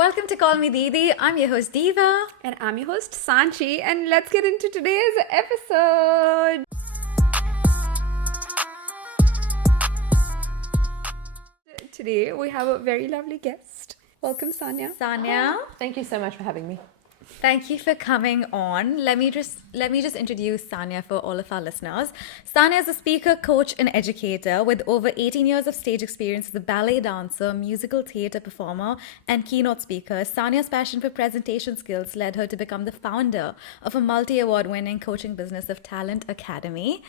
Welcome to Call Me Didi. I'm your host Diva. And I'm your host Sanchi, and let's get into today's episode. Today we have a very lovely guest. Welcome, Sanja. Sanja. Thank you so much for having me. Thank you for coming on. Let me just introduce Sanja for all of our listeners. Sanja is a speaker, coach, and educator with over 18 years of stage experience as a ballet dancer, musical theatre performer, and keynote speaker. Sanja's passion for presentation skills led her to become the founder of a multi-award winning coaching business of Talent Academy.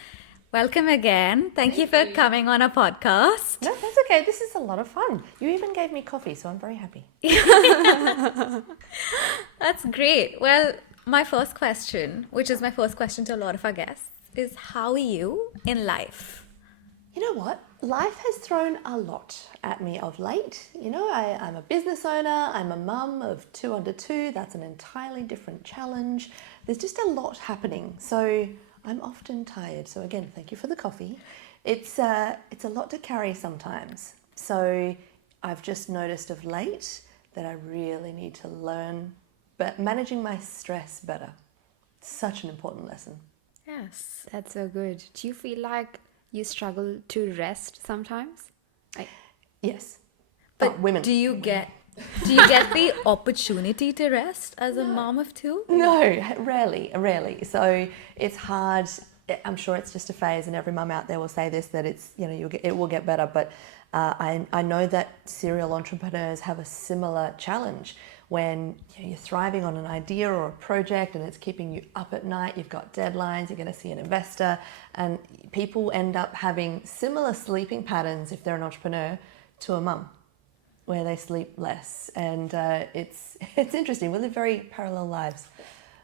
Welcome again. Thank you for coming on our podcast. No, that's okay. This is a lot of fun. You even gave me coffee, so I'm very happy. That's great. Well, my first question, which is my first question to a lot of our guests, is how are you in life? You know what? Life has thrown a lot at me of late. I'm a business owner. I'm a mum of 2 under 2. That's an entirely different challenge. There's just a lot happening. So I'm often tired. So again, thank you for the coffee. It's a lot to carry sometimes. So I've just noticed of late that I really need to learn managing my stress better. Such an important lesson. Yes, that's so good. Do you feel like you struggle to rest sometimes? Yes. But women. Do you get the opportunity to rest as a mom of 2? No, rarely. So it's hard. I'm sure it's just a phase, and every mum out there will say this, that it's, it will get better. But I know that serial entrepreneurs have a similar challenge when you're thriving on an idea or a project and it's keeping you up at night. You've got deadlines, you're going to see an investor, and people end up having similar sleeping patterns if they're an entrepreneur to a mum, where they sleep less. And it's interesting. We live very parallel lives.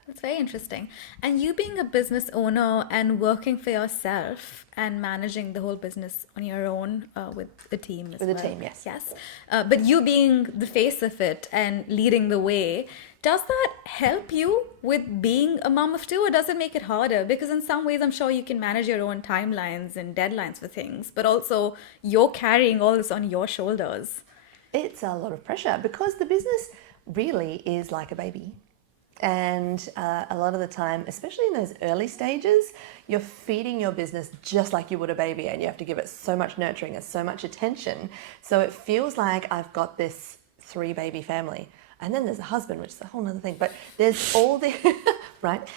That's very interesting. And you being a business owner and working for yourself and managing the whole business on your own with the team as well. With the team, yes. Yes. But you being the face of it and leading the way, does that help you with being a mom of 2, or does it make it harder? Because in some ways, I'm sure you can manage your own timelines and deadlines for things, but also you're carrying all this on your shoulders. It's a lot of pressure because the business really is like a baby. And a lot of the time, especially in those early stages, you're feeding your business just like you would a baby, and you have to give it so much nurturing and so much attention. So it feels like I've got this 3 baby family. And then there's a husband, which is a whole other thing. But there's all the, right?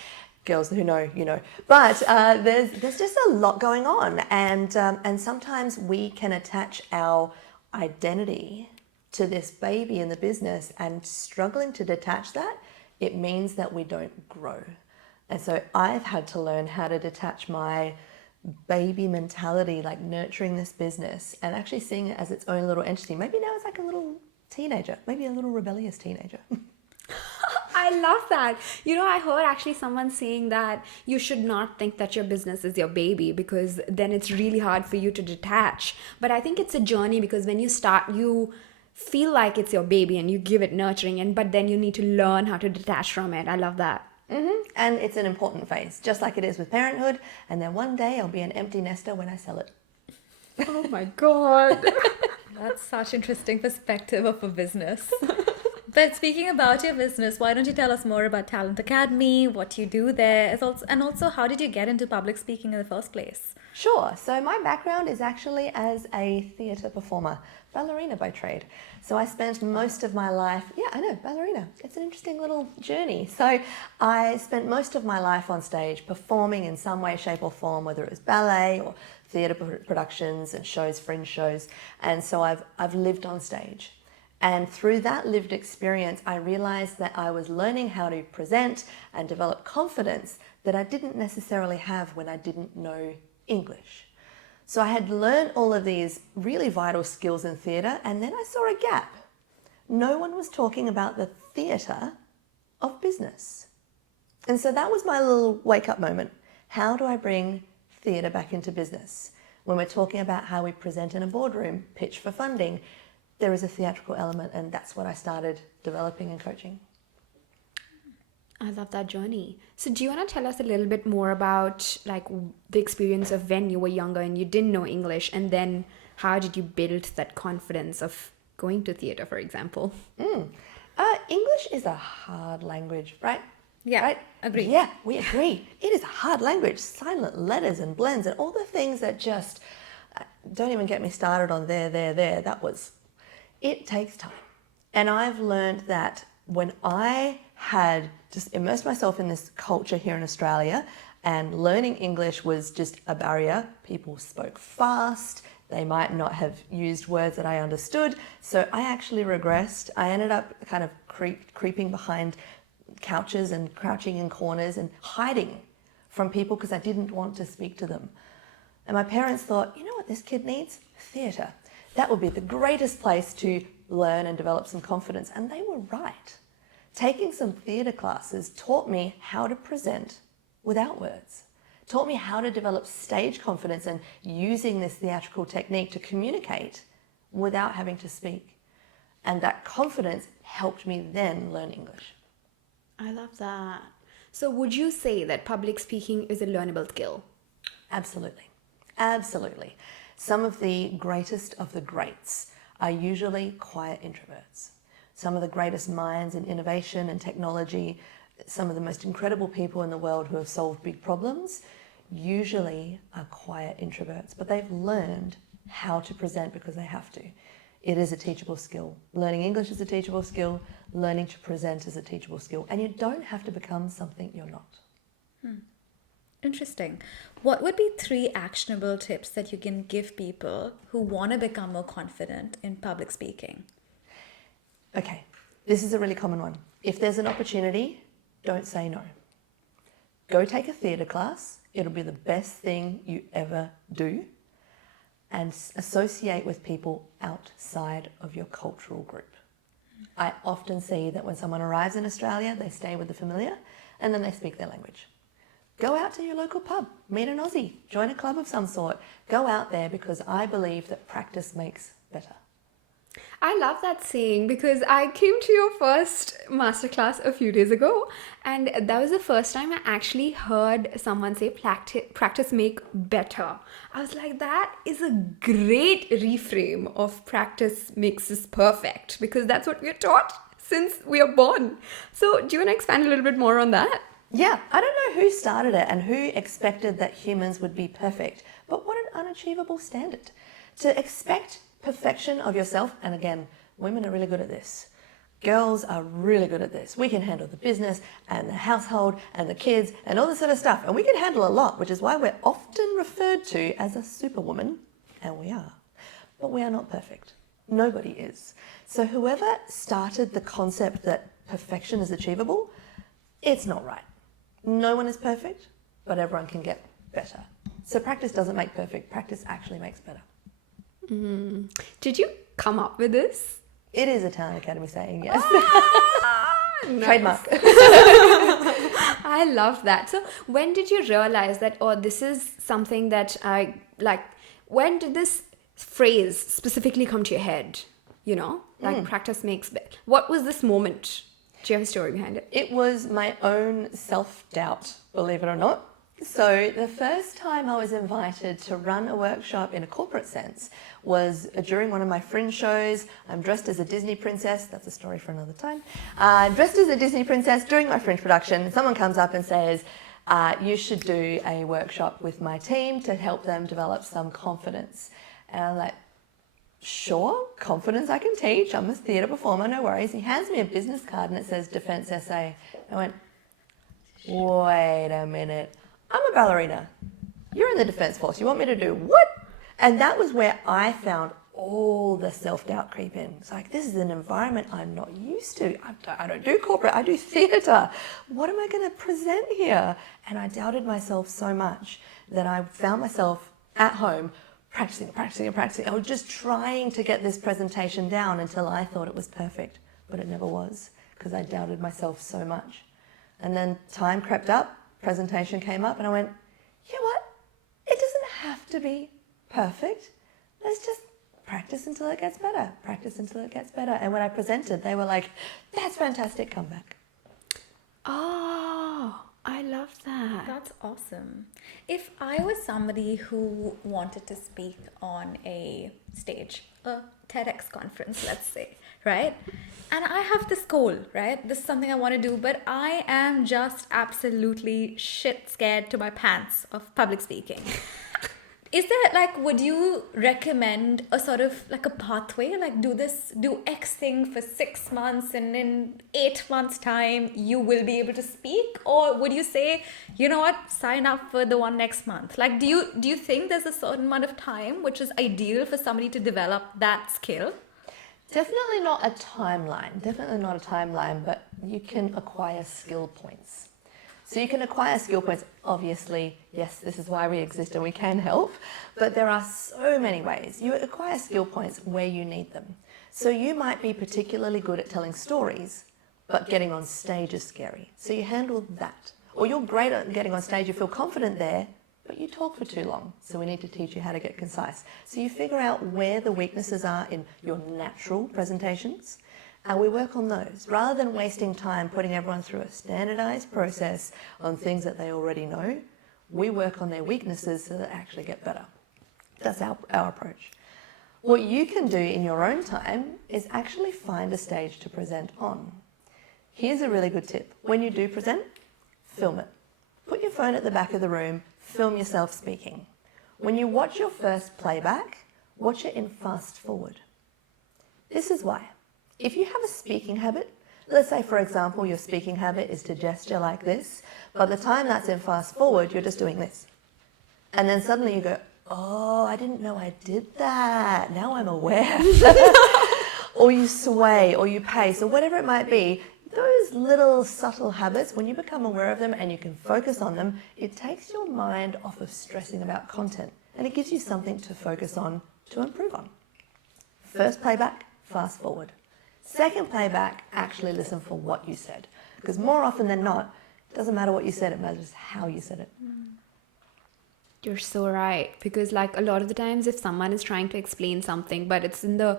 Girls who know, you know. But there's just a lot going on. And sometimes we can attach our identity to this baby in the business, and struggling to detach that, it means that we don't grow. And so I've had to learn how to detach my baby mentality, like nurturing this business and actually seeing it as its own little entity. Maybe now it's like a little teenager, maybe a little rebellious teenager. I love that. I heard actually someone saying that you should not think that your business is your baby, because then it's really hard for you to detach. But I think it's a journey, because when you start, you feel like it's your baby and you give it nurturing, but then you need to learn how to detach from it. I love that. Mm-hmm. And it's an important phase, just like it is with parenthood. And then one day I'll be an empty nester when I sell it. Oh my God. That's such interesting perspective of a business. But speaking about your business, why don't you tell us more about Talent Academy, what you do there, and also how did you get into public speaking in the first place? Sure. So my background is actually as a theatre performer, ballerina by trade. So I spent most of my life, ballerina. It's an interesting little journey. So I spent most of my life on stage performing in some way, shape or form, whether it was ballet or theatre productions and shows, fringe shows. And so I've lived on stage. And through that lived experience, I realized that I was learning how to present and develop confidence that I didn't necessarily have when I didn't know English. So I had learned all of these really vital skills in theatre, and then I saw a gap. No one was talking about the theatre of business. And so that was my little wake-up moment. How do I bring theatre back into business? When we're talking about how we present in a boardroom, pitch for funding, there is a theatrical element, and that's what I started developing and coaching. I love that journey. So do you want to tell us a little bit more about like the experience of when you were younger and you didn't know English, and then how did you build that confidence of going to theatre, for example? English is a hard language, right? Yeah, Right? agree. Yeah, we agree. It is a hard language. Silent letters and blends and all the things that just don't even get me started on there. It takes time. And I've learned that when I had just immersed myself in this culture here in Australia and learning English was just a barrier, people spoke fast, they might not have used words that I understood. So I actually regressed. I ended up kind of creeping behind couches and crouching in corners and hiding from people because I didn't want to speak to them. And my parents thought, you know what this kid needs? Theatre. That would be the greatest place to learn and develop some confidence. And they were right. Taking some theatre classes taught me how to present without words, taught me how to develop stage confidence and using this theatrical technique to communicate without having to speak. And that confidence helped me then learn English. I love that. So would you say that public speaking is a learnable skill? Absolutely. Absolutely. Some of the greatest of the greats are usually quiet introverts. Some of the greatest minds in innovation and technology, some of the most incredible people in the world who have solved big problems, usually are quiet introverts, but they've learned how to present because they have to. It is a teachable skill. Learning English is a teachable skill. Learning to present is a teachable skill. And you don't have to become something you're not. Interesting. What would be 3 actionable tips that you can give people who want to become more confident in public speaking? Okay, this is a really common one. If there's an opportunity, don't say no. Go take a theatre class. It'll be the best thing you ever do. And associate with people outside of your cultural group. I often see that when someone arrives in Australia, they stay with the familiar and then they speak their language. Go out to your local pub, meet an Aussie, join a club of some sort. Go out there because I believe that practice makes better. I love that saying because I came to your first masterclass a few days ago, and that was the first time I actually heard someone say practice make better. I was like, that is a great reframe of practice makes us perfect, because that's what we're taught since we are born. So do you want to expand a little bit more on that? Yeah, I don't know who started it and who expected that humans would be perfect, but what an unachievable standard. To expect perfection of yourself, and again, women are really good at this. Girls are really good at this. We can handle the business and the household and the kids and all this sort of stuff, and we can handle a lot, which is why we're often referred to as a superwoman, and we are. But we are not perfect. Nobody is. So whoever started the concept that perfection is achievable, it's not right. No one is perfect, but everyone can get better. So practice doesn't make perfect. Practice actually makes better. Did you come up with this? It is a Talent Academy saying, yes. Nice. Trademark. I love that. So when did you realize that, oh, this is something that I like? When did this phrase specifically come to your head? You know, like practice makes better. What was this moment? Do you have a story behind it? It was my own self-doubt, believe it or not. So the first time I was invited to run a workshop in a corporate sense was during one of my fringe shows. I'm dressed as a Disney princess. That's a story for another time. I'm dressed as a Disney princess during my fringe production. Someone comes up and says, you should do a workshop with my team to help them develop some confidence. And I'm like, sure, confidence I can teach. I'm a theatre performer, no worries. He hands me a business card and it says defense essay. I went, wait a minute. I'm a ballerina. You're in the defense force. You want me to do what? And that was where I found all the self-doubt creep in. It's like, this is an environment I'm not used to. I don't do corporate, I do theatre. What am I going to present here? And I doubted myself so much that I found myself at home practicing. I was just trying to get this presentation down until I thought it was perfect, but it never was because I doubted myself so much. And then time crept up, presentation came up, and I went, you know what? It doesn't have to be perfect. Let's just practice until it gets better. Practice until it gets better. And when I presented, they were like, that's fantastic, come back. Oh, I love that. That's awesome. If I was somebody who wanted to speak on a stage, a TEDx conference, let's say, right? And I have this goal, right? This is something I want to do, but I am just absolutely shit scared to my pants of public speaking. Is there like, would you recommend a sort of like a pathway, like do X thing for 6 months and in 8 months time, you will be able to speak? Or would you say, you know what, sign up for the one next month? Like, do you think there's a certain amount of time which is ideal for somebody to develop that skill? Definitely not a timeline, but you can acquire skill points. So you can acquire skill points, obviously, yes, this is why we exist and we can help, but there are so many ways. You acquire skill points where you need them. So you might be particularly good at telling stories, but getting on stage is scary. So you handle that. Or you're great at getting on stage, you feel confident there, but you talk for too long. So we need to teach you how to get concise. So you figure out where the weaknesses are in your natural presentations, and we work on those. Rather than wasting time putting everyone through a standardized process on things that they already know, we work on their weaknesses so that they actually get better. That's our approach. What you can do in your own time is actually find a stage to present on. Here's a really good tip. When you do present, film it. Put your phone at the back of the room, film yourself speaking. When you watch your first playback, watch it in fast forward. This is why. If you have a speaking habit, let's say, for example, your speaking habit is to gesture like this. By the time that's in fast forward, you're just doing this. And then suddenly you go, oh, I didn't know I did that. Now I'm aware. Or you sway, or you pace, or whatever it might be. Those little subtle habits, when you become aware of them and you can focus on them, it takes your mind off of stressing about content. And it gives you something to focus on, to improve on. First playback, fast forward. Second playback, actually listen for what you said. Because more often than not, it doesn't matter what you said, it matters how you said it. You're so right. Because like a lot of the times if someone is trying to explain something, but it's in the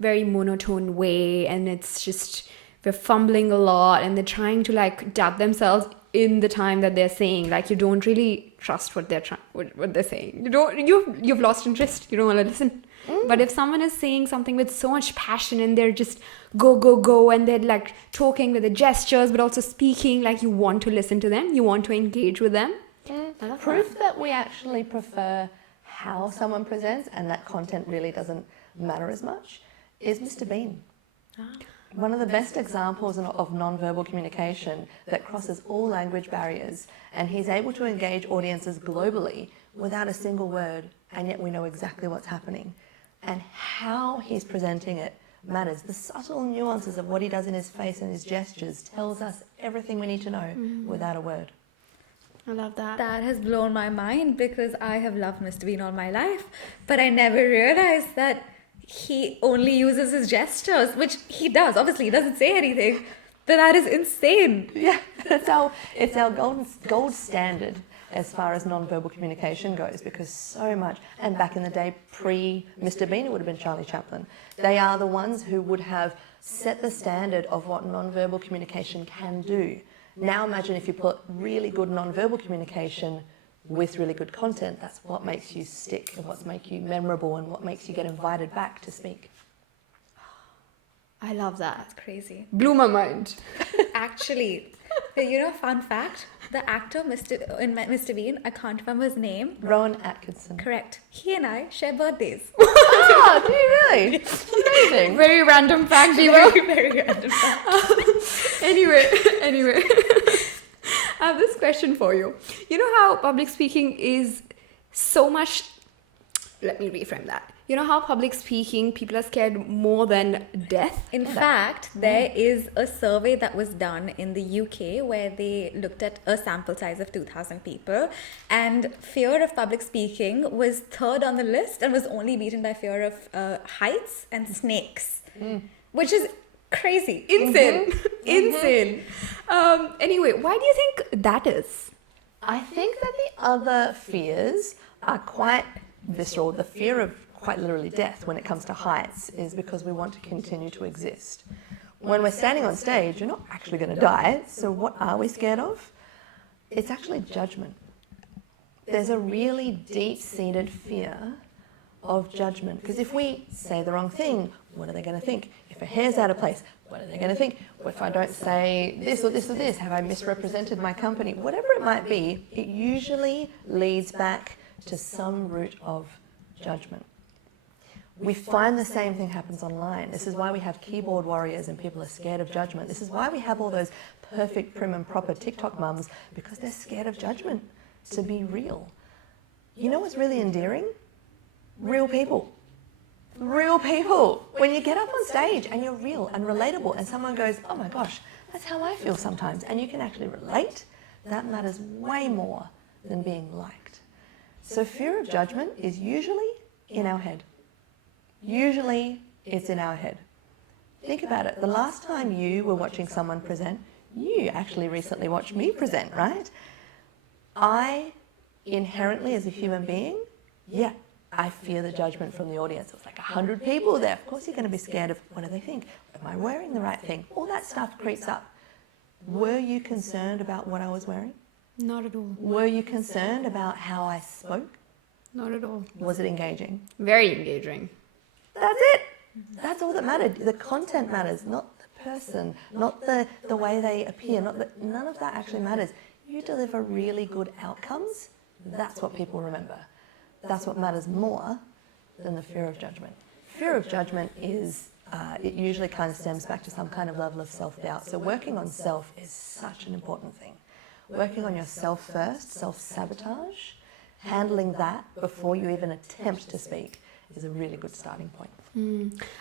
very monotone way and it's just, we're fumbling a lot and they're trying to like doubt themselves in the time that they're saying, like you don't really trust what they're saying. You've lost interest. You don't want to listen. But if someone is saying something with so much passion and they're just go, and they're like talking with the gestures, but also speaking, like you want to listen to them, you want to engage with them. Proof that we actually prefer how someone presents and that content really doesn't matter as much is Mr. Bean. One of the best examples of non-verbal communication that crosses all language barriers, and he's able to engage audiences globally without a single word, and yet we know exactly what's happening. And how he's presenting it matters. The subtle nuances of what he does in his face and his gestures tells us everything we need to know without a word. I love that. That has blown my mind because I have loved Mr. Bean all my life, but I never realized that he only uses his gestures, which he does. Obviously, he doesn't say anything, but that is insane. Yeah, it's our gold standard as far as non-verbal communication goes, because so much, and back in the day, pre-Mr. Bean, it would have been Charlie Chaplin. They are the ones who would have set the standard of what non-verbal communication can do. Now imagine if you put really good non-verbal communication with really good content. That's what makes you stick and what makes you memorable and what makes you get invited back to speak. I love that. That's crazy. Blew my mind. Actually, fun fact, the actor in Mr. Bean, I can't remember his name. Rowan Atkinson. Correct. He and I share birthdays. Oh, do you really? Amazing. Very random fact, Diva. Very random fact. Anyway. I have this question for you. You know how public speaking is so much... Let me reframe that. You know how public speaking, people are scared more than death? In fact, there is a survey that was done in the UK where they looked at a sample size of 2,000 people, and fear of public speaking was third on the list and was only beaten by fear of heights and snakes, which is crazy. Insane. Insane. Anyway, why do you think that is? I think that the other fears are quite visceral. The fear of quite literally death when it comes to heights is because we want to continue to exist. When we're standing on stage, you're not actually going to die, so what are we scared of? It's actually judgment. There's a really deep-seated fear of judgment, because if we say the wrong thing, what are they going to think? If if a hair's out of place, what are they going to think? What if I don't say this or this or this? Have I misrepresented my company? Whatever it might be, it usually leads back to some root of judgment. We find the same thing happens online. This is why we have keyboard warriors and people are scared of judgment. This is why we have all those perfect, prim and proper TikTok mums, because they're scared of judgment, to be real. You know what's really endearing? Real people. Real people. When you get up on stage and you're real and relatable and someone goes, oh my gosh, that's how I feel sometimes, and you can actually relate, that matters way more than being liked. So fear of judgment is usually in our head. Usually it's in our head. Think about it. The last time you were watching someone present, you actually recently watched me present, right? I inherently, as a human being, I fear the judgment from the audience. It was like 100 people there. Of course you're going to be scared of, what do they think? Am I wearing the right thing? All that stuff creeps up. Were you concerned about what I was wearing? Not at all. Were you concerned about how I spoke? Not at all. Was it engaging? Very engaging. That's it. That's all that mattered. The content matters, not the person, not the way they appear. None of that actually matters. You deliver really good outcomes, that's what people remember. That's what matters more than the fear of judgment. Fear of judgment is, it usually kind of stems back to some kind of level of self-doubt. So working on self is such an important thing. Working on yourself first, self-sabotage, handling that before you even attempt to speak is a really good starting point.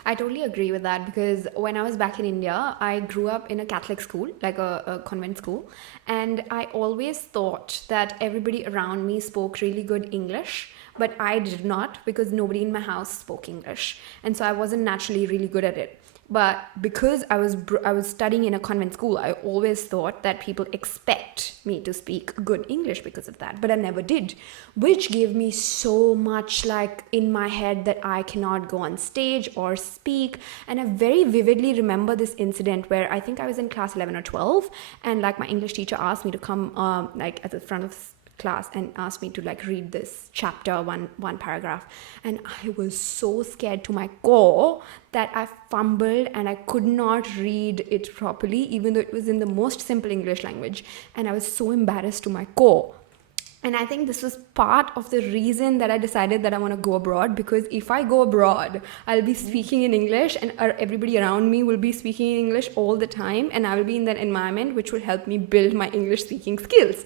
I totally agree with that, because when I was back in India, I grew up in a Catholic school, like a convent school, and I always thought that everybody around me spoke really good English, but I did not, because nobody in my house spoke English, and so I wasn't naturally really good at it. But because I was studying in a convent school, I always thought that people expect me to speak good English because of that, but I never did, which gave me so much like in my head that I cannot go on stage or speak. And I very vividly remember this incident where I think I was in class 11 or 12, and like my English teacher asked me to come like at the front of class and asked me to like read this chapter, one paragraph, and I was so scared to my core that I fumbled and I could not read it properly, even though it was in the most simple English language, and I was so embarrassed to my core. And I think this was part of the reason that I decided that I want to go abroad, because if I go abroad, I'll be speaking in English and everybody around me will be speaking in English all the time, and I will be in that environment which will help me build my English speaking skills.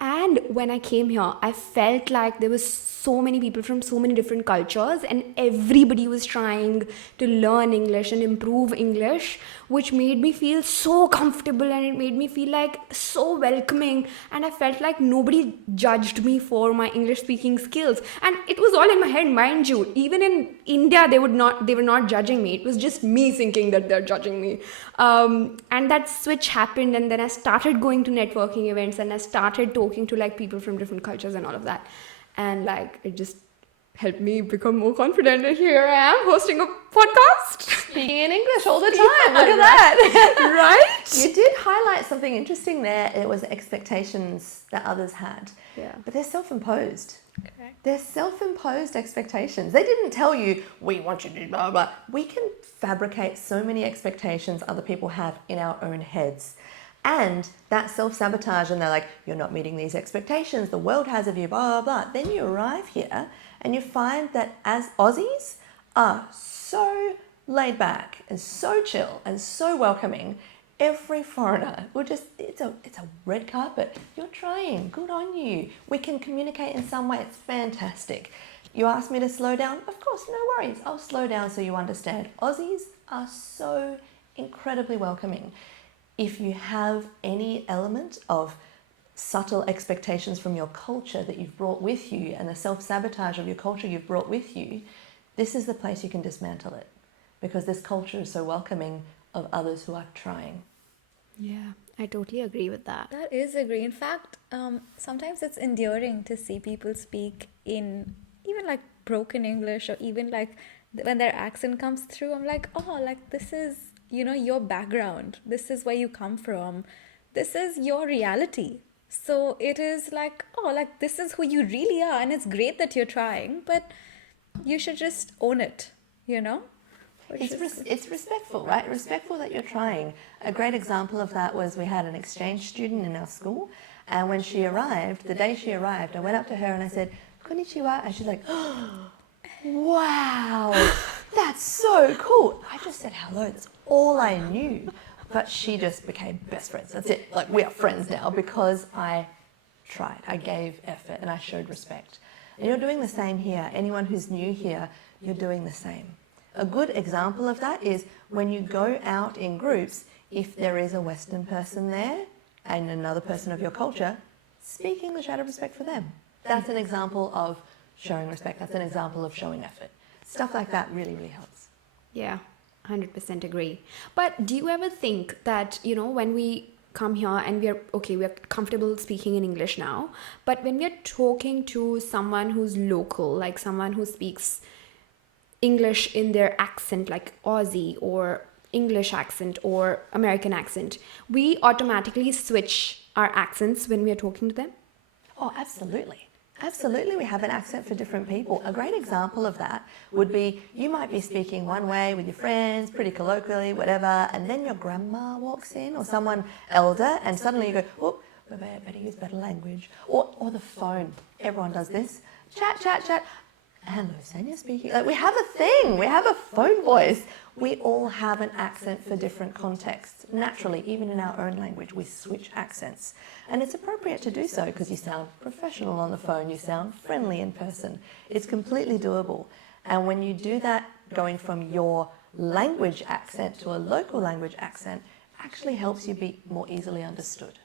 And when I came here, I felt like there was so many people from so many different cultures, and everybody was trying to learn English and improve English, which made me feel so comfortable, and it made me feel like so welcoming, and I felt like nobody judged me for my English speaking skills. And it was all in my head, mind you. Even in India, they were not judging me. It was just me thinking that they're judging me. And that switch happened, and then I started going to networking events, and I started talking to like people from different cultures and all of that. And like it just helped me become more confident, and here I am hosting a podcast. Speaking in English all the time. Look at that. Right? You did highlight something interesting there. It was expectations that others had. Yeah. But they're self-imposed. Correct. They're self-imposed expectations. They didn't tell you, we want you to do blah, blah, blah. We can fabricate so many expectations other people have in our own heads. And that self-sabotage, and they're like, you're not meeting these expectations, the world has of you, blah, blah, blah. Then you arrive here and you find that as Aussies are so laid back and so chill and so welcoming, every foreigner will just, it's a red carpet. You're trying, good on you. We can communicate in some way, it's fantastic. You ask me to slow down? Of course, no worries. I'll slow down so you understand. Aussies are so incredibly welcoming. If you have any element of subtle expectations from your culture that you've brought with you, and the self-sabotage of your culture you've brought with you, this is the place you can dismantle it, because this culture is so welcoming of others who are trying. Yeah, I totally agree with that. That is agree. In fact, sometimes it's endearing to see people speak in even like broken English, or even like when their accent comes through, I'm like, oh, like this is, you know, your background. This is where you come from. This is your reality. So it is like, oh, like this is who you really are. And it's great that you're trying, but you should just own it, you know? It's respectful, right? Respectful that you're trying. A great example of that was we had an exchange student in our school, and when she arrived, the day she arrived, I went up to her and I said, "Konnichiwa," and she's like, "Oh, wow, that's so cool." I just said hello. That's all I knew, but she just became best friends. That's it. Like, we are friends now because I tried. I gave effort and I showed respect. And you're doing the same here. Anyone who's new here, you're doing the same. A good example of that is when you go out in groups, if there is a Western person there and another person of your culture, speak English out of respect for them. That's an example of showing respect. That's an example of showing effort. Stuff like that really, really helps. Yeah, 100% agree. But do you ever think that, when we come here and we're comfortable speaking in English now, but when we're talking to someone who's local, like someone who speaks English in their accent, like Aussie or English accent or American accent, we automatically switch our accents when we are talking to them? Oh, absolutely. Absolutely, we have an accent for different people. A great example of that would be you might be speaking one way with your friends, pretty colloquially, whatever, and then your grandma walks in or someone elder, and suddenly you go, "Oh, better use better language." Or the phone. Everyone does this. Chat, chat, chat. "Hello, Sanja speaking." Like, we have a thing. We have a phone voice. We all have an accent for different contexts. Naturally, even in our own language, we switch accents. And it's appropriate to do so because you sound professional on the phone, you sound friendly in person. It's completely doable. And when you do that, going from your language accent to a local language accent actually helps you be more easily understood.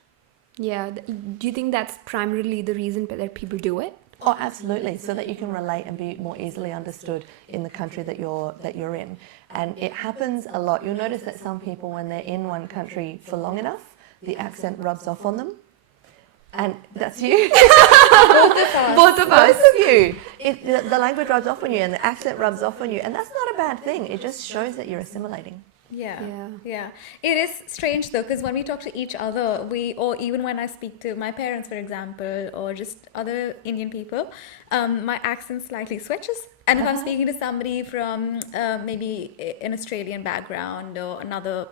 Yeah. Do you think that's primarily the reason that people do it? Oh, absolutely. So that you can relate and be more easily understood in the country that you're in. And it happens a lot. You'll notice that some people, when they're in one country for long enough, the accent rubs off on them. And that's you. Both of us. Both of you. The language rubs off on you and the accent rubs off on you. And that's not a bad thing. It just shows that you're assimilating. Yeah. It is strange though, because when we talk to each other, or even when I speak to my parents, for example, or just other Indian people, my accent slightly switches. And if I'm speaking to somebody from maybe an Australian background or another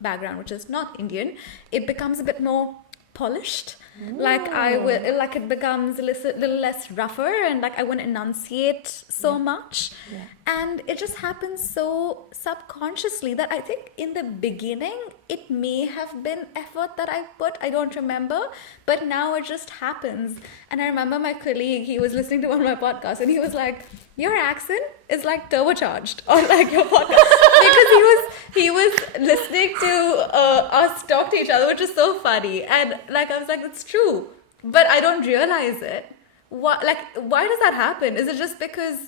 background which is not Indian, it becomes a bit more polished. Like it becomes a little less rougher, and like I wouldn't enunciate so much. And it just happens so subconsciously that I think in the beginning it may have been effort that I put, I don't remember, but now it just happens. And I remember my colleague, he was listening to one of my podcasts and he was like, "Your accent is like turbocharged," or like your podcast, because he was listening to us talk to each other, which is so funny. And like I was like, it's true, but I don't realize it. Why does that happen? Is it just because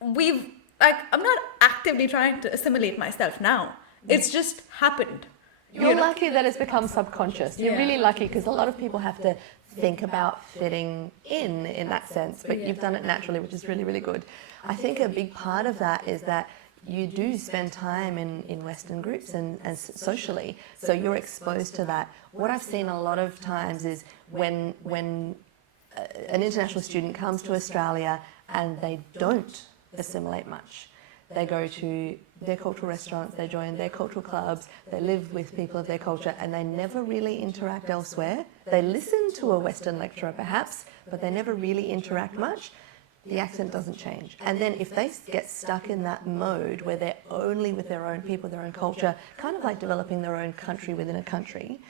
I'm not actively trying to assimilate myself now. It's just happened. You're lucky that it's become subconscious. You're really lucky, because a lot of people have to think about fitting in that sense, but you've done it naturally, which is really, really good. I think a big part of that is that you do spend time in Western groups and socially, so you're exposed to that. What I've seen a lot of times is when an international student comes to Australia and they don't assimilate much. They go to their cultural restaurants, they join their cultural clubs, they live with people of their culture, and they never really interact elsewhere. They listen to a Western lecturer perhaps, but they never really interact much. The accent doesn't change. And then if they get stuck in that mode where they're only with their own people, their own culture, kind of like developing their own country within a country,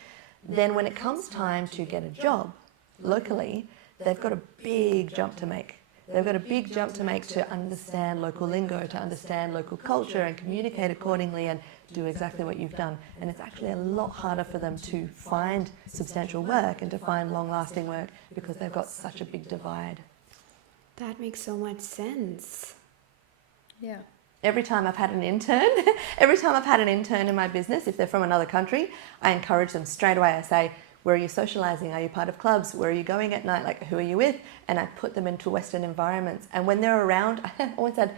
then when it comes time to get a job locally, they've got a big jump to make. They've got a big jump to make to understand local lingo, to understand local culture and communicate accordingly and do exactly what you've done. And it's actually a lot harder for them to find substantial work and to find long-lasting work because they've got such a big divide. That makes so much sense. Yeah. Every time I've had an intern in my business, if they're from another country, I encourage them straight away. I say, "Where are you socializing? Are you part of clubs? Where are you going at night? Like, who are you with?" And I put them into Western environments. And when they're around, I once had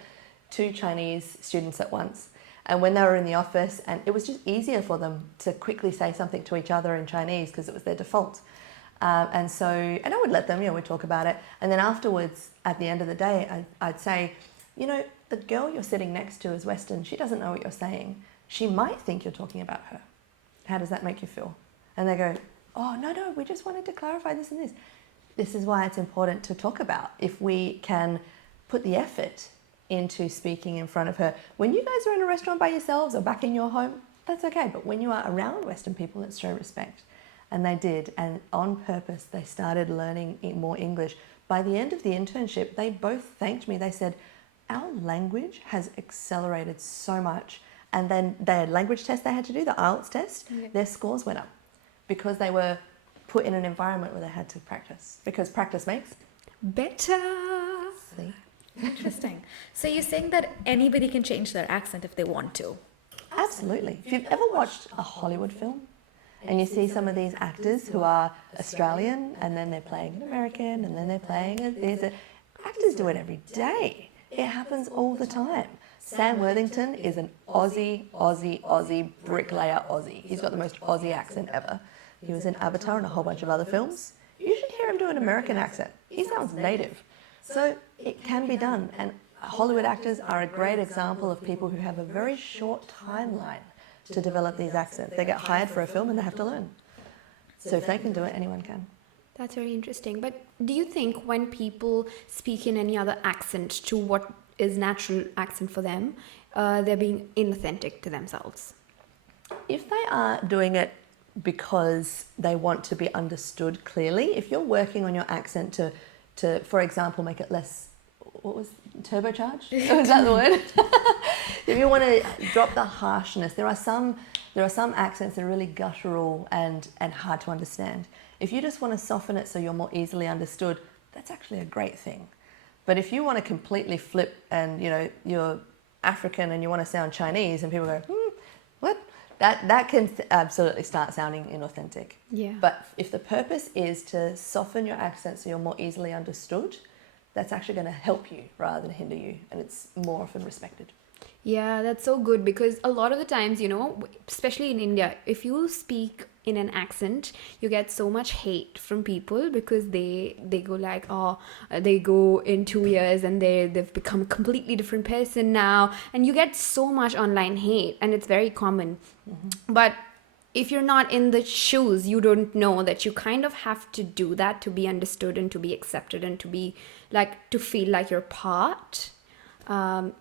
2 Chinese students at once. And when they were in the office, and it was just easier for them to quickly say something to each other in Chinese because it was their default. And I would let them, we'd talk about it. And then afterwards, at the end of the day, I'd say, the girl you're sitting next to is Western. She doesn't know what you're saying. She might think you're talking about her. How does that make you feel? And they go, oh, no, we just wanted to clarify this and this. This is why it's important to talk about. If we can put the effort into speaking in front of her. When you guys are in a restaurant by yourselves or back in your home, that's okay. But when you are around Western people, let's show respect. And they did. And on purpose, they started learning more English. By the end of the internship, they both thanked me. They said, our language has accelerated so much. And then their language test they had to do, the IELTS test, their scores went up because they were put in an environment where they had to practice. Because practice makes better. See? Interesting. So you're saying that anybody can change their accent if they want to? Absolutely. If you've ever watched a Hollywood film and you see some of these actors who are Australian and then they're playing an American and then they're playing actors do it every day. It happens all the time. Sam Worthington is an Aussie bricklayer Aussie. He's got the most Aussie accent ever. He was in Avatar and a whole bunch of other films. You should hear him do an American accent. He sounds native. So it can be done. And Hollywood actors are a great example of people who have a very short timeline to develop these accents. They get hired for a film and they have to learn. So if they can do it, anyone can. That's very interesting. But do you think when people speak in any other accent to what is natural accent for them, they're being inauthentic to themselves? If they are doing it because they want to be understood clearly, if you're working on your accent to for example, make it less, what was turbocharged? Is that the word? If you want to drop the harshness, there are some accents that are really guttural and hard to understand. If you just want to soften it so you're more easily understood, that's actually a great thing. But if you want to completely flip and you're African and you want to sound Chinese and people go, what? That can absolutely start sounding inauthentic. Yeah. But if the purpose is to soften your accent so you're more easily understood, that's actually going to help you rather than hinder you, and it's more often respected. Yeah, that's so good, because a lot of the times, especially in India, if you speak in an accent, you get so much hate from people because they go like, they go in 2 years and they've become a completely different person now, and you get so much online hate, and it's very common. Mm-hmm. But if you're not in the shoes, you don't know that you kind of have to do that to be understood and to be accepted and to be to feel like you're part. And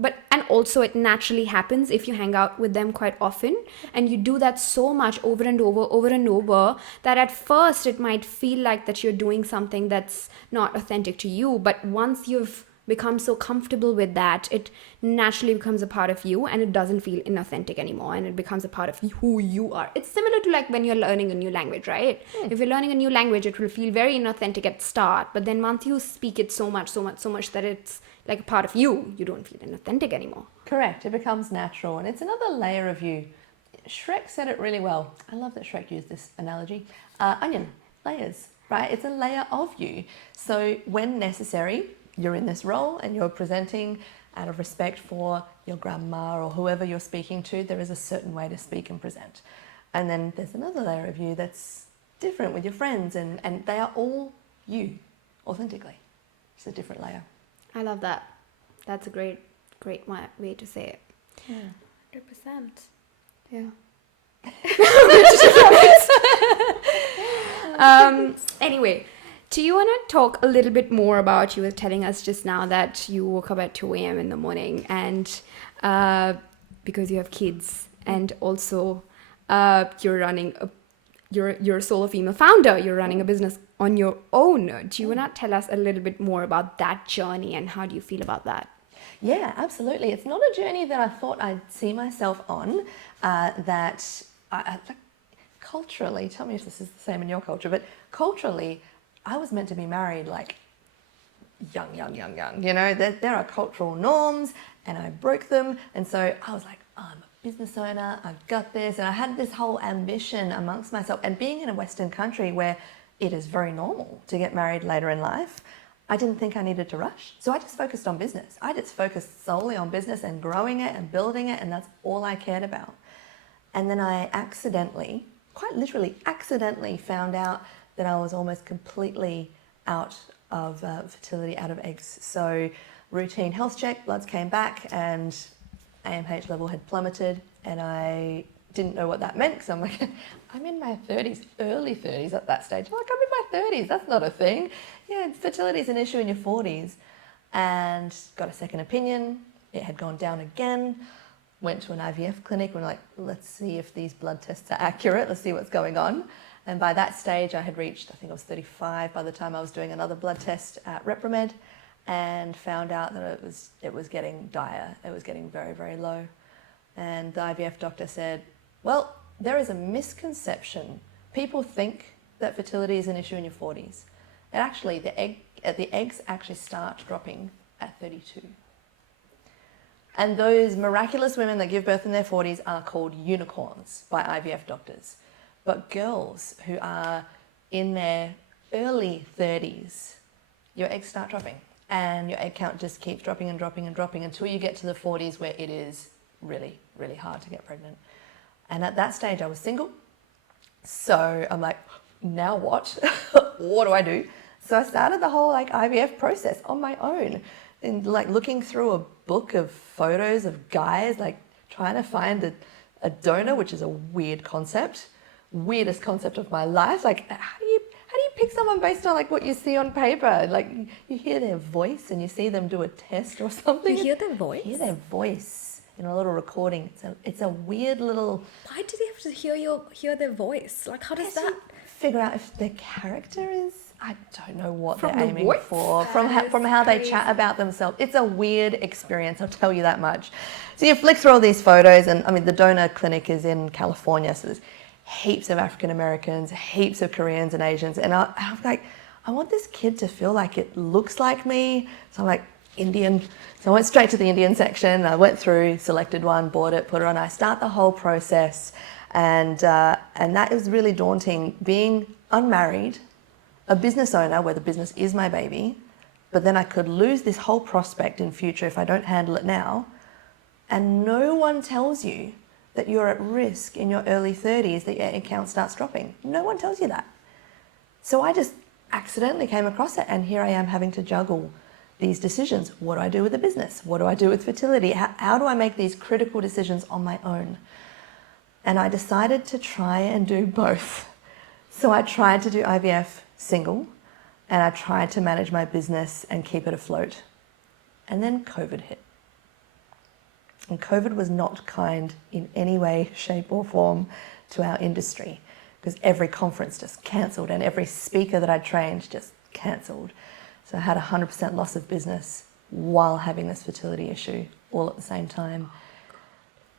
also it naturally happens if you hang out with them quite often and you do that so much over and over, that at first it might feel like that you're doing something that's not authentic to you. But once you've become so comfortable with that, it naturally becomes a part of you and it doesn't feel inauthentic anymore, and it becomes a part of who you are. It's similar to like when you're learning a new language, right? If you're learning a new language, it will feel very inauthentic at start, but then once you speak it so much that it's like a part of you, you don't feel inauthentic anymore. Correct. It becomes natural, and it's another layer of you. Shrek said it really well. I love that Shrek used this analogy. Onion, layers, right? It's a layer of you. So when necessary, you're in this role and you're presenting out of respect for your grandma or whoever you're speaking to. There is a certain way to speak and present. And then there's another layer of you that's different with your friends, and they are all you, authentically. It's a different layer. I love that. That's a great way to say it. Yeah, 100%. Yeah. Anyway, do you want to talk a little bit more about, you were telling us just now that you woke up at 2 a.m. in the morning, and because you have kids, and also you're running you're a solo female founder, you're running a business on your own. Do you want to tell us a little bit more about that journey, and how do you feel about that? Yeah, absolutely. It's not a journey that I thought I'd see myself on, that I culturally, tell me if this is the same in your culture, but culturally, I was meant to be married like young. There are cultural norms, and I broke them. And so I was like, I'm a business owner, I've got this. And I had this whole ambition amongst myself. And being in a Western country where it is very normal to get married later in life, I didn't think I needed to rush. So I just focused on business. I just focused solely on business and growing it and building it. And that's all I cared about. And then I accidentally, quite literally accidentally, found out that I was almost completely out of fertility, out of eggs. So routine health check, bloods came back and AMH level had plummeted, and I didn't know what that meant because I'm like, I'm in my 30s, early 30s at that stage. I'm like, I'm in my 30s, that's not a thing. Yeah, fertility is an issue in your 40s. And got a second opinion. It had gone down again. Went to an IVF clinic. We're like, let's see if these blood tests are accurate. Let's see what's going on. And by that stage, I had reached, I think I was 35 by the time I was doing another blood test at Repromed, and found out that it was getting dire. It was getting very, very low. And the IVF doctor said, well, there is a misconception. People think that fertility is an issue in your 40s. And actually, the eggs actually start dropping at 32. And those miraculous women that give birth in their 40s are called unicorns by IVF doctors. But girls who are in their early 30s, your eggs start dropping. And your egg count just keeps dropping and dropping and dropping until you get to the 40s, where it is really, really hard to get pregnant. And at that stage, I was single. So I'm like, now what? What do I do? So I started the whole IVF process on my own, and looking through a book of photos of guys, trying to find a donor, which is a weird concept, weirdest concept of my life. How do you pick someone based on what you see on paper? You hear their voice and you see them do a test or something. You hear their voice? You hear their voice in a little recording. It's a weird little. Why do they have to hear their voice? How does that? Figure out if their character is. I don't know what From they're the aiming voice? for. From how they chat about themselves. It's a weird experience, I'll tell you that much. So you flick through all these photos, and the donor clinic is in California, so there's heaps of African Americans, heaps of Koreans and Asians, and I'm like, I want this kid to feel like it looks like me. So I'm like, Indian. So I went straight to the Indian section. I went through, selected one, bought it, put it on. I start the whole process, and that was really daunting. Being unmarried, a business owner where the business is my baby, but then I could lose this whole prospect in future if I don't handle it now. And no one tells you that you're at risk in your early 30s that your egg count starts dropping. No one tells you that. So I just accidentally came across it, and here I am having to juggle these decisions. What do I do with the business? What do I do with fertility? How do I make these critical decisions on my own? And I decided to try and do both. So I tried to do IVF single, and I tried to manage my business and keep it afloat. And then COVID hit. And COVID was not kind in any way, shape or form to our industry, because every conference just cancelled and every speaker that I trained just cancelled. So I had 100% loss of business while having this fertility issue all at the same time.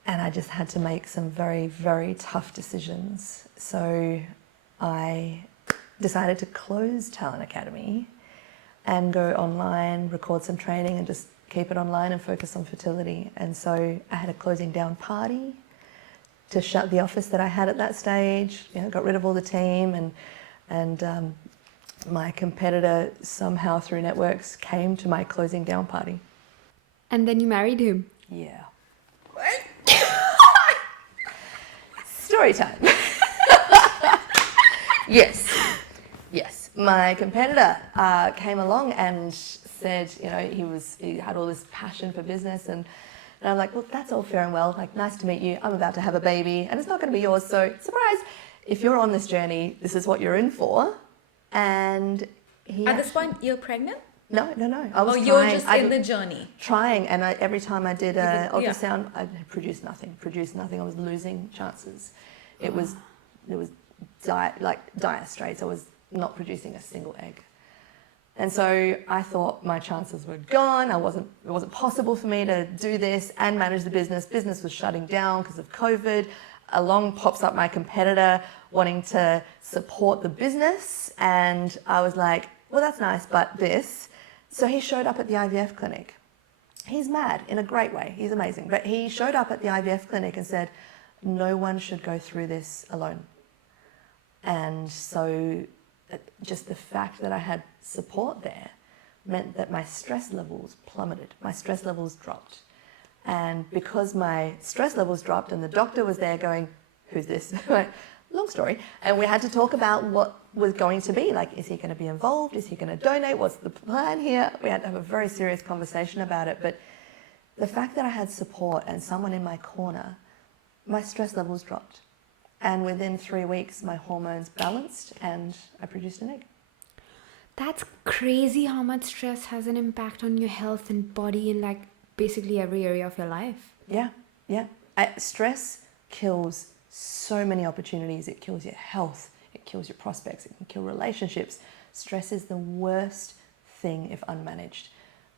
And I just had to make some very, very tough decisions. So I decided to close Talent Academy and go online, record some training, and just keep it online and focus on fertility. And so I had a closing down party to shut the office that I had at that stage. Got rid of all the team, and my competitor somehow through networks came to my closing down party. And then you married him. Yeah. Story time. Yes. My competitor came along and said, he had all this passion for business, and I'm like, well, that's all fair and well. Nice to meet you. I'm about to have a baby, and it's not going to be yours. So, surprise! If you're on this journey, this is what you're in for. And At this point, you're pregnant? No. I was you're just in the journey. Trying, and every time I did an ultrasound, I produced nothing. I was losing chances. It was dire straits. I was not producing a single egg. And so I thought my chances were gone. It wasn't possible for me to do this and manage the business. Business was shutting down because of COVID. Along pops up my competitor wanting to support the business. And I was like, well, that's nice, but this. So he showed up at the IVF clinic. He's mad in a great way. He's amazing. But he showed up at the IVF clinic and said, no one should go through this alone. And so just the fact that I had support there meant that my stress levels plummeted. My stress levels dropped. And because my stress levels dropped and the doctor was there going, who's this? long story. And we had to talk about what was going to be. Like, is he going to be involved? Is he going to donate? What's the plan here? We had to have a very serious conversation about it. But the fact that I had support and someone in my corner, my stress levels dropped. And within 3 weeks, my hormones balanced and I produced an egg. That's crazy how much stress has an impact on your health and body in like basically every area of your life. Yeah. Stress kills so many opportunities. It kills your health. It kills your prospects. It can kill relationships. Stress is the worst thing if unmanaged.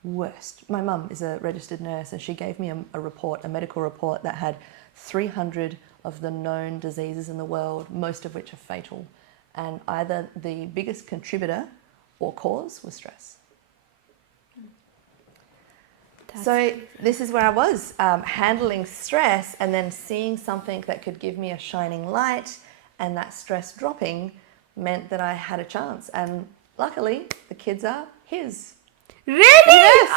Worst. My mum is a registered nurse and she gave me a report, a medical report that had 300 of the known diseases in the world, most of which are fatal. And either the biggest contributor or cause was stress. So this is where I was, handling stress and then seeing something that could give me a shining light, and that stress dropping meant that I had a chance. And luckily, the kids are his. Really? Yes.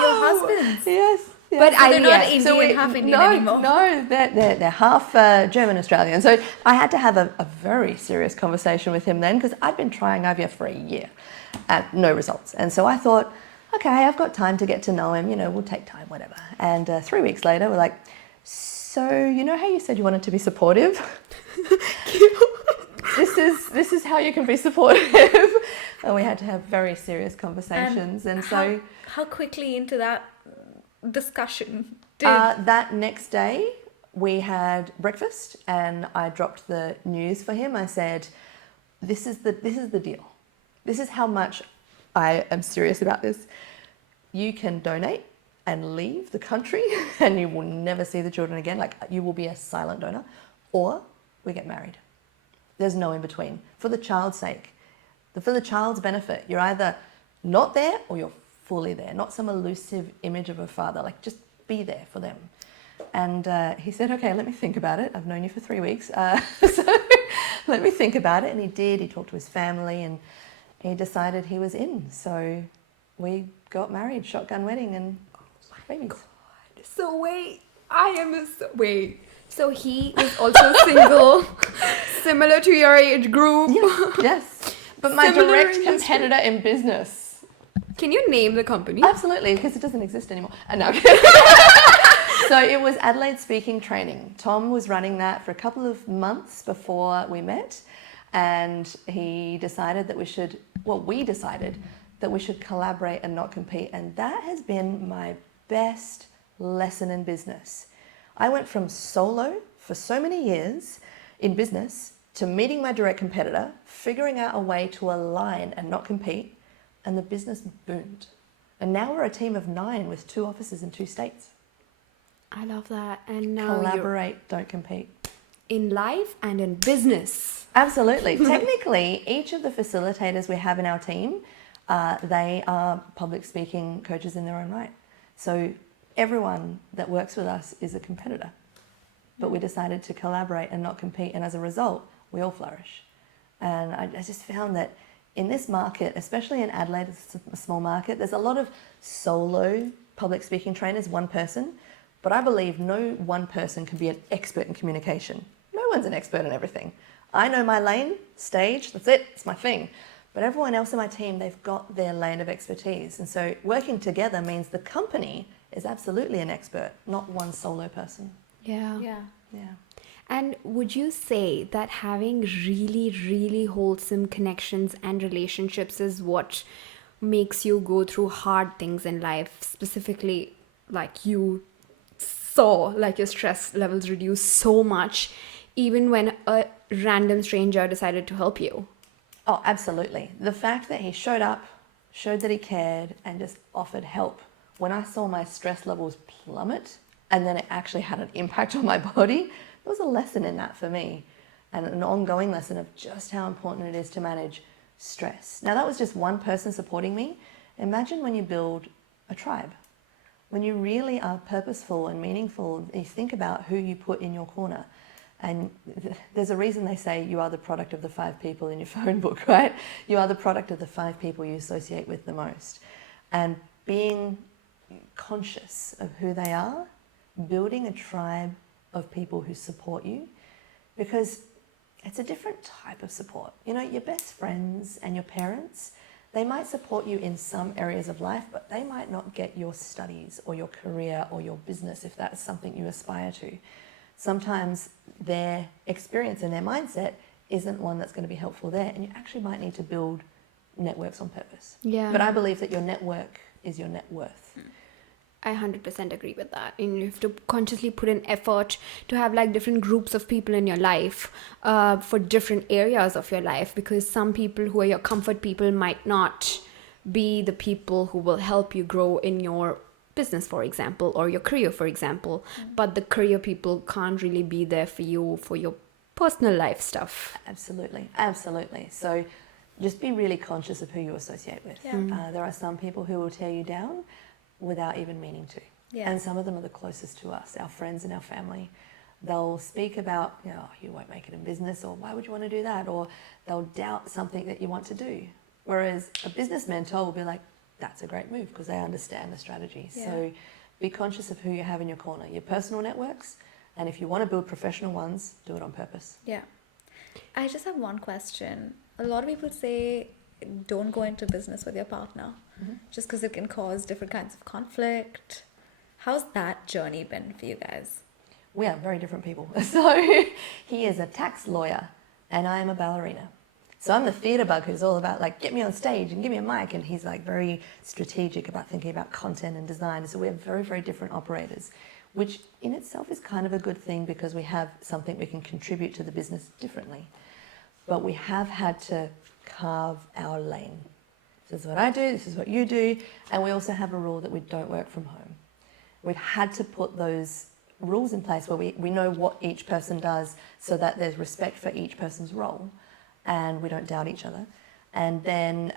Your husband's. Yes. But So they're not Indian, half Indian anymore. No, they're half German Australian. So I had to have a very serious conversation with him then, because I'd been trying IVF for a year and no results. And so I thought, okay, I've got time to get to know him, we'll take time, whatever. And 3 weeks later, we're like, so you know how you said you wanted to be supportive? This is how you can be supportive. And we had to have very serious conversations. And so how quickly into that discussion that next day we had breakfast and I dropped the news for him. I said, this is the deal. This is how much I am serious about this. You can donate and leave the country and you will never see the children again. Like, you will be a silent donor, or we get married. There's no in between. For the child's sake, for the child's benefit, you're either not there or you're fully there, not some elusive image of a father. Like, just be there for them. And he said, okay, let me think about it. I've known you for 3 weeks. So let me think about it. And he did. He talked to his family and he decided he was in. So we got married, shotgun wedding, and babies. God. So wait. So he is also single, similar to your age group. Yes. But my Similar direct industry. competitor in business. Can you name the company? Absolutely, because it doesn't exist anymore. No. So it was Adelaide Speaking Training. Tom was running that for a couple of months before we met, and we decided that we should collaborate and not compete. And that has been my best lesson in business. I went from solo for so many years in business to meeting my direct competitor, figuring out a way to align and not compete, and the business boomed. And now we're a team of 9 with 2 offices in 2 states. I love that. And now Collaborate, don't compete. in life and in business. Absolutely. Technically, each of the facilitators we have in our team, they are public speaking coaches in their own right. So everyone that works with us is a competitor. But we decided to collaborate and not compete. And as a result, we all flourish. And I just found that in this market, especially in Adelaide, it's a small market, there's a lot of solo public speaking trainers, one person. But I believe no one person can be an expert in communication. No one's an expert in everything. I know my lane, stage, that's it, it's my thing. But everyone else in my team, they've got their lane of expertise. And so working together means the company is absolutely an expert, not one solo person. Yeah. Yeah. And would you say that having really, really wholesome connections and relationships is what makes you go through hard things in life? Specifically, like you saw like your stress levels reduce so much, even when a random stranger decided to help you. Oh, absolutely. The fact that he showed up, showed that he cared, and just offered help. When I saw my stress levels plummet, and then it actually had an impact on my body, there was a lesson in that for me, and an ongoing lesson of just how important it is to manage stress. Now, that was just one person supporting me. Imagine when you build a tribe, when you really are purposeful and meaningful, you think about who you put in your corner. And there's a reason they say you are the product of the 5 people in your phone book, right? You are the product of the 5 people you associate with the most. And being conscious of who they are, building a tribe of people who support you, because it's a different type of support. You know, your best friends and your parents, they might support you in some areas of life, but they might not get your studies or your career or your business if that's something you aspire to. Sometimes their experience and their mindset isn't one that's going to be helpful there, and you actually might need to build networks on purpose. Yeah. But I believe that your network is your net worth. I 100% agree with that. And you have to consciously put in effort to have like different groups of people in your life for different areas of your life, because some people who are your comfort people might not be the people who will help you grow in your business, for example, or your career, for example. But the career people can't really be there for you for your personal life stuff. Absolutely, absolutely. So just be really conscious of who you associate with. Yeah. There are some people who will tear you down without even meaning to. Yeah. And some of them are the closest to us, our friends and our family. They'll speak about, you know, you won't make it in business, or why would you want to do that? Or they'll doubt something that you want to do. Whereas a business mentor will be like, that's a great move, because they understand the strategy. Yeah. So be conscious of who you have in your corner, your personal networks, and if you want to build professional ones, do it on purpose. Yeah. I just have one question. A lot of people say don't go into business with your partner just because it can cause different kinds of conflict. How's that journey been for you guys? We are very different people. So he is a tax lawyer and I am a ballerina. So I'm the theatre bug who's all about like, get me on stage and give me a mic. And he's like very strategic about thinking about content and design. So we're very, very different operators, which in itself is kind of a good thing because we have something we can contribute to the business differently. But we have had to carve our lane. This is what I do, this is what you do. And we also have a rule that we don't work from home. We've had to put those rules in place where we know what each person does so that there's respect for each person's role and we don't doubt each other. And then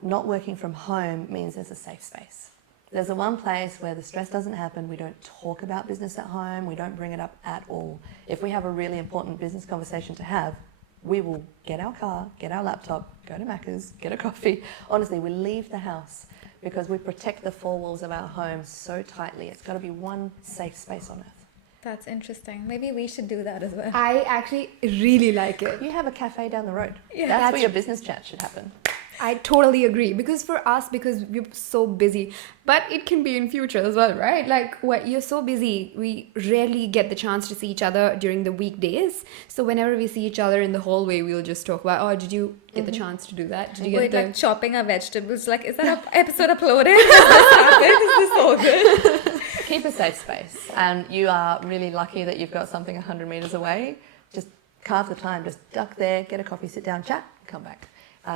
not working from home means there's a safe space. There's the one place where the stress doesn't happen. We don't talk about business at home. We don't bring it up at all. If we have a really important business conversation to have, we will get our car, get our laptop, go to Macca's, get a coffee. Honestly, we leave the house because we protect the four walls of our home so tightly. It's got to be one safe space on earth. That's interesting. Maybe we should do that as well. I actually really like it. You have a cafe down the road. Yeah. That's where That's- your business chat should happen. I totally agree, because for us, because we're so busy, but it can be in future as well, right? Like you're so busy, we rarely get the chance to see each other during the weekdays. So whenever we see each other in the hallway, we'll just talk about, oh, did you get the chance to do that? Did you Wait, get like chopping our vegetables. Like, is that episode uploaded? Is this happened? Is this all good? Keep a safe space. And you are really lucky that you've got something 100 meters away. Just carve the time. Just duck there, get a coffee, sit down, chat, come back.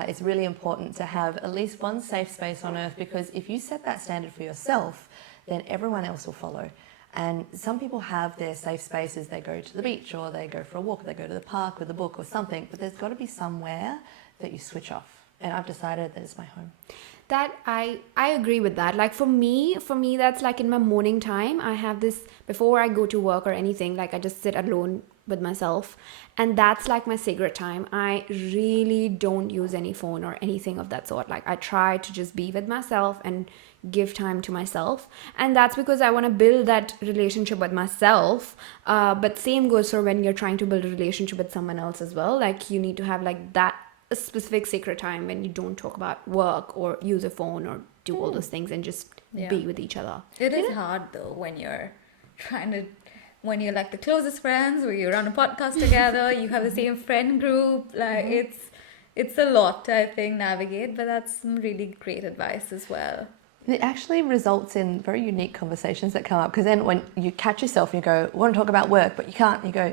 It's really important to have at least one safe space on earth, because if you set that standard for yourself, then everyone else will follow. And some people have their safe spaces. They go to the beach, or they go for a walk, they go to the park with a book or something, but there's got to be somewhere that you switch off. And I've decided that it's my home. that? I agree with that. Like for me, that's like in my morning time. I have this before I go to work or anything. Like I just sit alone with myself, and that's like my sacred time. I really don't use any phone or anything of that sort. Like I try to just be with myself and give time to myself, and that's because I want to build that relationship with myself. But same goes for when you're trying to build a relationship with someone else as well. Like you need to have like that a specific sacred time when you don't talk about work or use a phone or do all those things, and just Yeah. be with each other. It is hard though when you're when you're like the closest friends, or you run a podcast together, you have the same friend group. Like it's a lot to, I think, navigate, but that's some really great advice as well. It actually results in very unique conversations that come up, because then when you catch yourself and you go, I want to talk about work, but you can't, you go,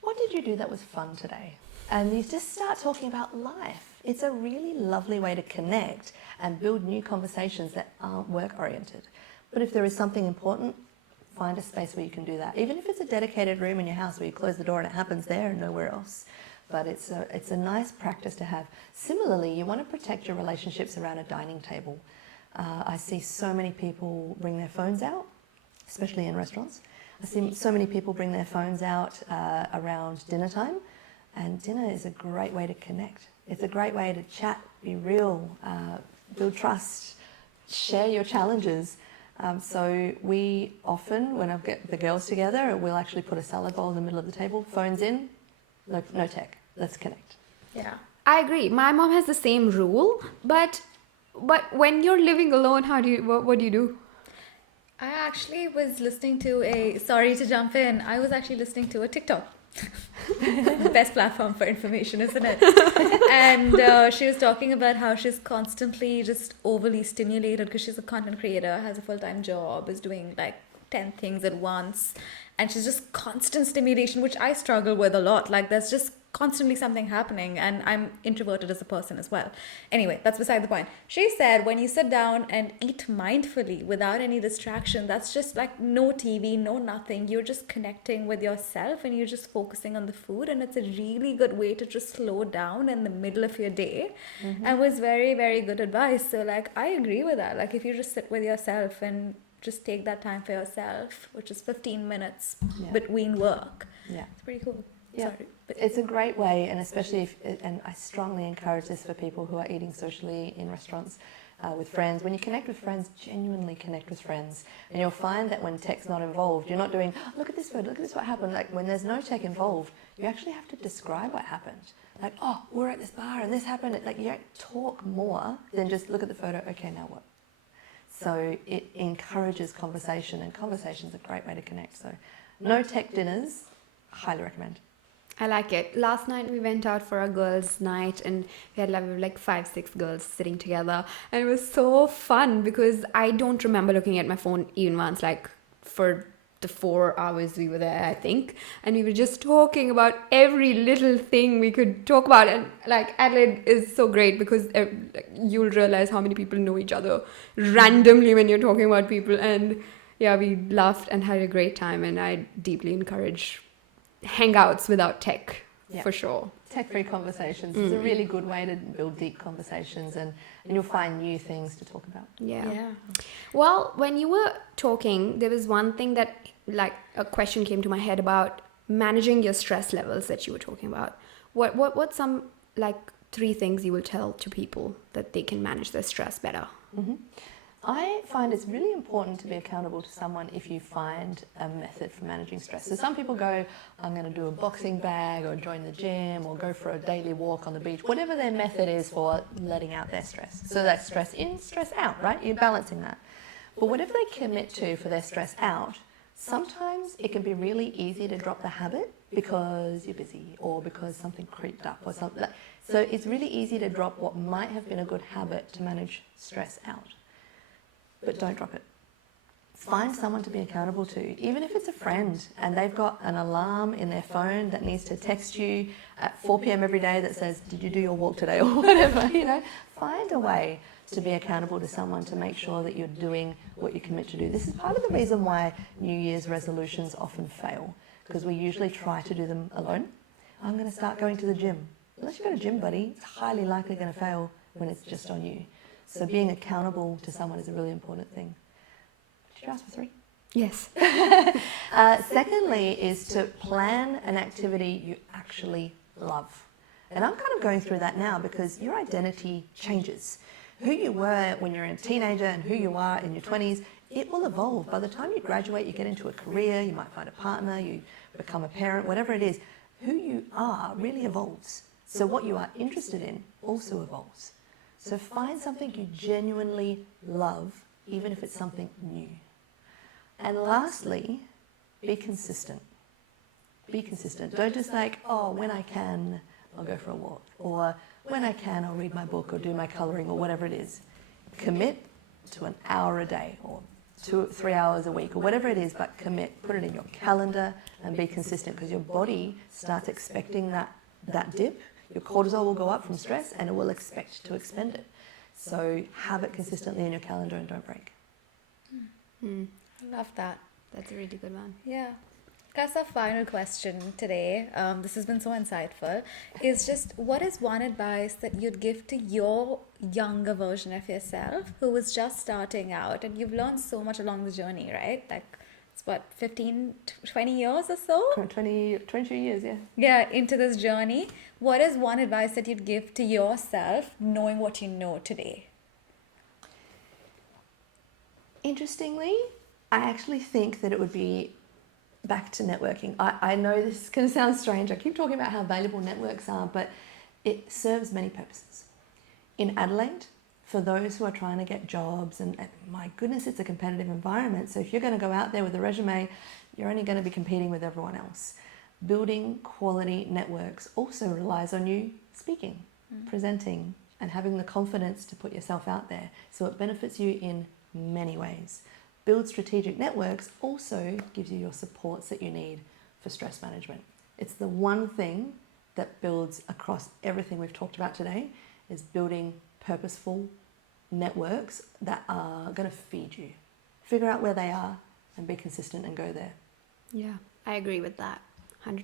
what did you do that was fun today? And you just start talking about life. It's a really lovely way to connect and build new conversations that aren't work-oriented. But if there is something important, find a space where you can do that. Even if it's a dedicated room in your house where you close the door and it happens there and nowhere else. But it's a nice practice to have. Similarly, you want to protect your relationships around a dining table. I see so many people bring their phones out, especially in restaurants. I see so many people bring their phones out around dinner time. And dinner is a great way to connect. It's a great way to chat, be real, build trust, share your challenges. So we often, when I get the girls together, we'll actually put a salad bowl in the middle of the table, phones in, No tech. Let's connect. Yeah. I agree. My mom has the same rule, but when you're living alone, what do you do? I actually was listening to sorry to jump in, I was actually listening to a TikTok. Best platform for information, isn't it? And she was talking about how she's constantly just overly stimulated because she's a content creator, has a full-time job, is doing like 10 things at once, and she's just constant stimulation, which I struggle with a lot. Like there's just constantly something happening, and I'm introverted as a person as well. Anyway, that's beside the point. She said when you sit down and eat mindfully without any distraction, that's just like no TV, no nothing. You're just connecting with yourself and you're just focusing on the food, and it's a really good way to just slow down in the middle of your day. And was very, very good advice. So like I agree with that. Like if you just sit with yourself and just take that time for yourself, which is 15 minutes between work. Yeah. It's pretty cool. Yeah. Sorry, but It's a great way, and especially and I strongly encourage this for people who are eating socially in restaurants with friends. When you connect with friends, genuinely connect with friends, and you'll find that when tech's not involved, you're not doing, oh, look at this food, look at this, what happened. Like when there's no tech involved, you actually have to describe what happened. Like, oh, we're at this bar and this happened. Like you talk more than just look at the photo. Okay, now what? So it encourages conversation, and conversation's a great way to connect. So no tech dinners, highly recommend. I like it. Last night we went out for a girls' night, and we had like 5-6 girls sitting together, and it was so fun because I don't remember looking at my phone even once, like for the 4 hours we were there, I think, and we were just talking about every little thing we could talk about. And like Adelaide is so great because you'll realize how many people know each other randomly when you're talking about people. And yeah, we laughed and had a great time, and I deeply encourage hangouts without tech, for sure. Tech-free conversations is a really good way to build deep conversations, and you'll find new things to talk about. Yeah. Well, when you were talking, there was one thing that, like, a question came to my head about managing your stress levels that you were talking about. What's some, like, 3 things you will tell to people that they can manage their stress better? I find it's really important to be accountable to someone if you find a method for managing stress. So some people go, I'm going to do a boxing bag or join the gym or go for a daily walk on the beach, whatever their method is for letting out their stress. So that's stress in, stress out, right? You're balancing that. But whatever they commit to for their stress out, sometimes it can be really easy to drop the habit because you're busy or because something creeped up or something. So it's really easy to drop what might have been a good habit to manage stress out. But don't drop it. Find someone to be accountable to, even if it's a friend and they've got an alarm in their phone that needs to text you at 4 p.m. every day that says, did you do your walk today, or whatever, find a way to be accountable to someone to make sure that you're doing what you commit to do. This is part of the reason why New Year's resolutions often fail, because we usually try to do them alone. I'm going to start going to the gym. Unless you've got a gym buddy, it's highly likely going to fail when it's just on you. So being accountable to someone is a really important thing. Did you ask for 3? Yes. Secondly is to plan an activity you actually love. And I'm kind of going through that now because your identity changes. Who you were when you're a teenager and who you are in your 20s, it will evolve. By the time you graduate, you get into a career, you might find a partner, you become a parent, whatever it is, who you are really evolves. So what you are interested in also evolves. So find something you genuinely love, even if it's something new. And lastly, be consistent. Be consistent. Don't just like, oh, when I can, I'll go for a walk. Or when I can, I'll read my book or do my colouring or whatever it is. Commit to an hour a day or 2 or 3 hours a week or whatever it is, but commit. Put it in your calendar and be consistent, because your body starts expecting that dip. Your cortisol will go up from stress and it will expect to expend it. So have it consistently in your calendar and don't break. I love that. That's a really good one. Yeah. Guys, our final question today, this has been so insightful, is just what is one advice that you'd give to your younger version of yourself who was just starting out, and you've learned so much along the journey, right? Like, it's what, 15, 20 years or so? 22 years, yeah. Yeah, into this journey. What is one advice that you'd give to yourself knowing what you know today? Interestingly, I actually think that it would be back to networking. I know this is going to sound strange. I keep talking about how valuable networks are, but it serves many purposes. In Adelaide, for those who are trying to get jobs, and my goodness, it's a competitive environment. So if you're going to go out there with a resume, you're only going to be competing with everyone else. Building quality networks also relies on you speaking, presenting, and having the confidence to put yourself out there. So it benefits you in many ways. Build strategic networks also gives you your supports that you need for stress management. It's the one thing that builds across everything we've talked about today, is building purposeful networks that are going to feed you. Figure out where they are and be consistent and go there. Yeah, I agree with that 100%.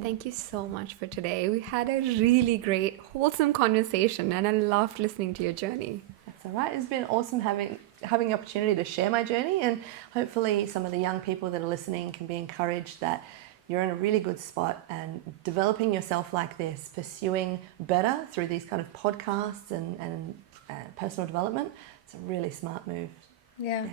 Thank you so much for today. We had a really great, wholesome conversation, and I loved listening to your journey. That's all right. It's been awesome having the opportunity to share my journey, and hopefully some of the young people that are listening can be encouraged that you're in a really good spot, and developing yourself like this, pursuing better through these kind of podcasts and personal development, it's a really smart move. Yeah.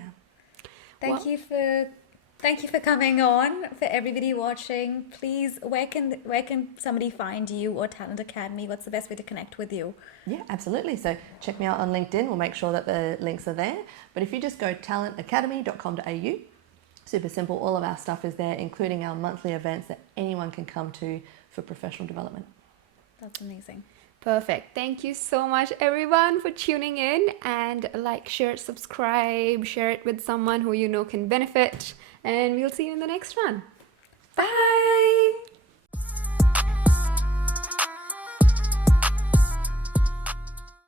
Thank you for coming on. For everybody watching, please, where can somebody find you or Talent Academy? What's the best way to connect with you? Yeah, absolutely. So check me out on LinkedIn. We'll make sure that the links are there. But if you just go talentacademy.com.au, super simple, all of our stuff is there, including our monthly events that anyone can come to for professional development. That's amazing. Perfect. Thank you so much, everyone, for tuning in. And like, share, subscribe, share it with someone who you know can benefit. And we'll see you in the next one. Bye.